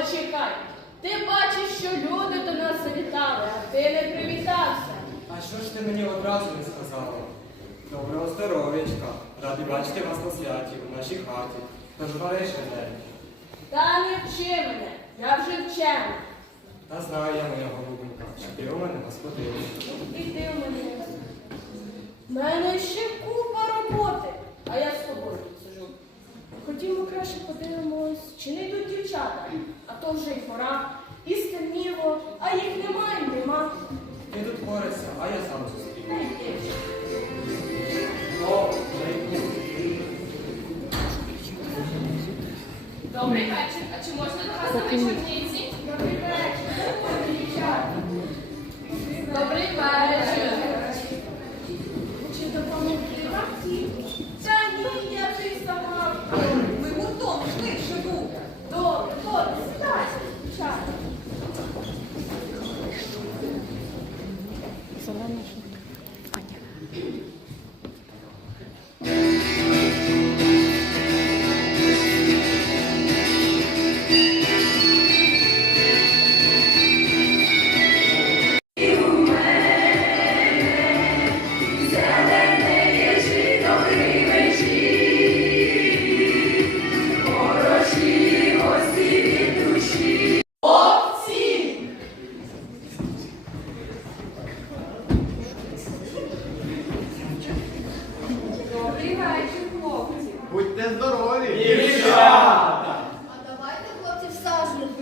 Почекай, ти бачиш, що люди до нас завітали, а ти не привітався. А що ж ти мені одразу не сказала? Доброго здоров'ячка, раді бачити вас на святі, у нашій хаті. Поживаєш день. Та не вчи мене, я вже вчена. Та знаю я моя голубенька, що ти у мене господиня. І ти у мене. У мене ще купа роботи, а я з тобою сижу. Ходімо краще подивимось, чи не йдуть дівчата то вже й пора. І стемніло, а їх немає, й нема. Ти тут борися, а я сам зустріну. Добрий вечір. А чи можна до вас на вечорниці? Добрий вечір. Добрий вечір. Чи допомогти вам? Та ні, я вже й сама. Ми гуртом швидше був. Добре, добре, сідайте, дівчата. Добрий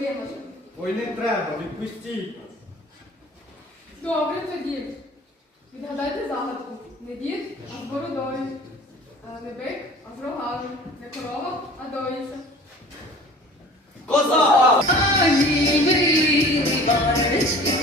виможемо. Ой, не треба, відпустіть. Добре тоді. Відгадайте загадку. Не дід, а з бородою. А Не бик, а з рогами. Не корова, а доїться. Коза! Ані милий баречки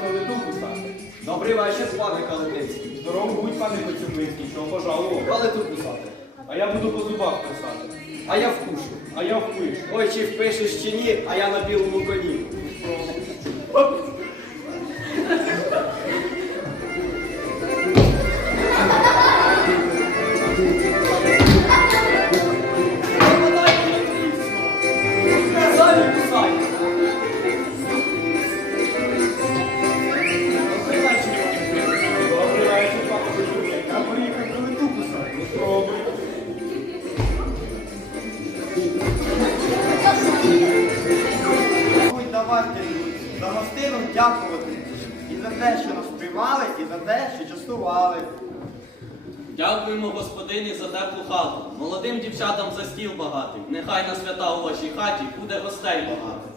Коцюбинського калиту. Добрий вечір, пане Калетинський. Здоров будь, пане Коцюбинський, що пожалував. Калиту кусати. А я буду по зубах писати. А я вкушу. А я впишу. Ой, чи впишеш чи ні, а я на білому коні. Давайте за гостину дякувати і за те, що нас приймали, і за те, що частували. Дякуємо господині за теплу хату. Молодим дівчатам за стіл багатий. Нехай на свята у вашій хаті буде гостей багато.